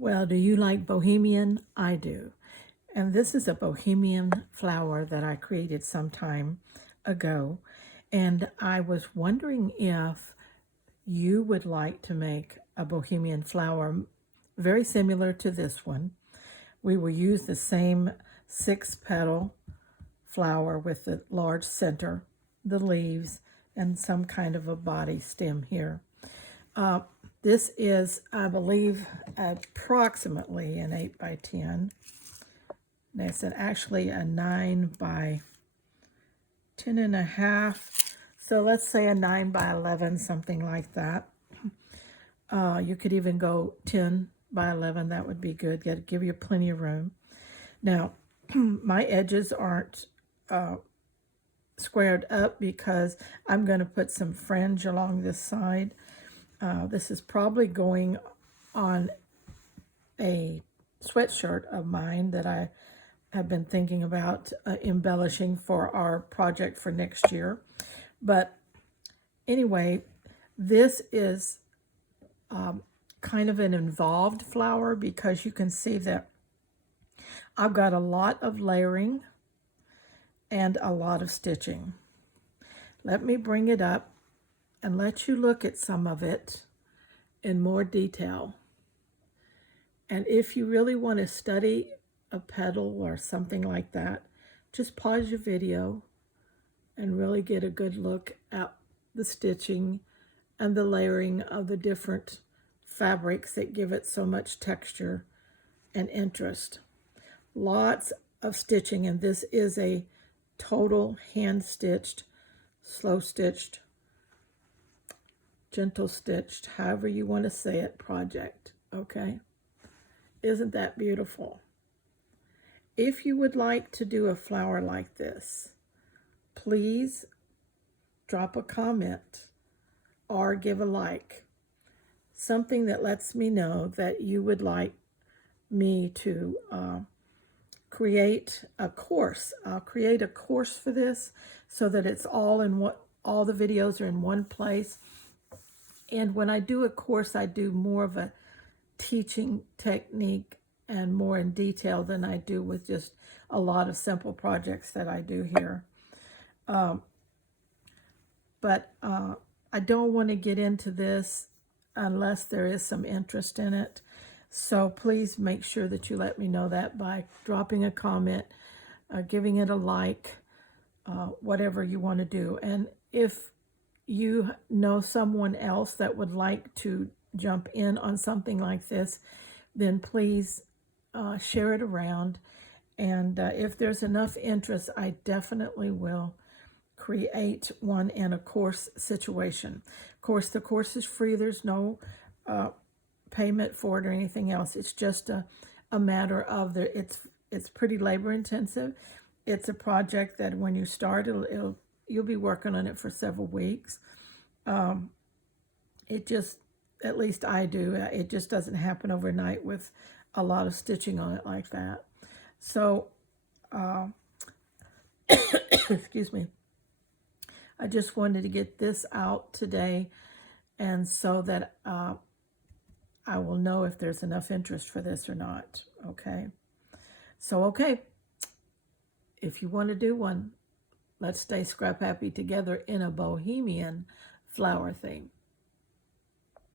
Well, do you like Bohemian? I do. And this is a Bohemian flower that I created some time ago. And I was wondering if you would like to make a Bohemian flower very similar to this one. We will use the same 6-petal flower with the large center, the leaves, and some kind of a body stem here. This is, I believe, approximately an 8 by 10. That's actually a 9 by 10 and a half. So let's say a 9 by 11, something like that. You could even go 10 by 11. That would be good. Give you plenty of room. Now, my edges aren't squared up because I'm going to put some fringe along this side. This is probably going on a sweatshirt of mine that I have been thinking about embellishing for our project for next year. But anyway, this is kind of an involved flower because you can see that I've got a lot of layering and a lot of stitching. Let me bring it up and let you look at some of it in more detail. And if you really want to study a petal or something like that, just pause your video and really get a good look at the stitching and the layering of the different fabrics that give it so much texture and interest. Lots of stitching, and this is a total hand-stitched, slow-stitched, gentle stitched, however you want to say it, project, okay? Isn't that beautiful? If you would like to do a flower like this, please drop a comment or give a like. Something that lets me know that you would like me to create a course. I'll create a course for this so that it's all in what all the videos are in one place. And when I do a course, I do more of a teaching technique and more in detail than I do with just a lot of simple projects that I do here. But I don't want to get into this unless there is some interest in it. So please make sure that you let me know that by dropping a comment, giving it a like, whatever you want to do. And if you know someone else that would like to jump in on something like this, then please share it around. And if there's enough interest, I definitely will create one in a course situation. Of course, the course is free. There's no payment for it or anything else. It's just a matter of it's pretty labor intensive. It's a project that when you start, you'll be working on it for several weeks. It just, at least I do, it just doesn't happen overnight with a lot of stitching on it like that. So, excuse me. I just wanted to get this out today, and so that I will know if there's enough interest for this or not, okay? So, okay, if you want to do one, let's stay scrap happy together in a Bohemian flower theme.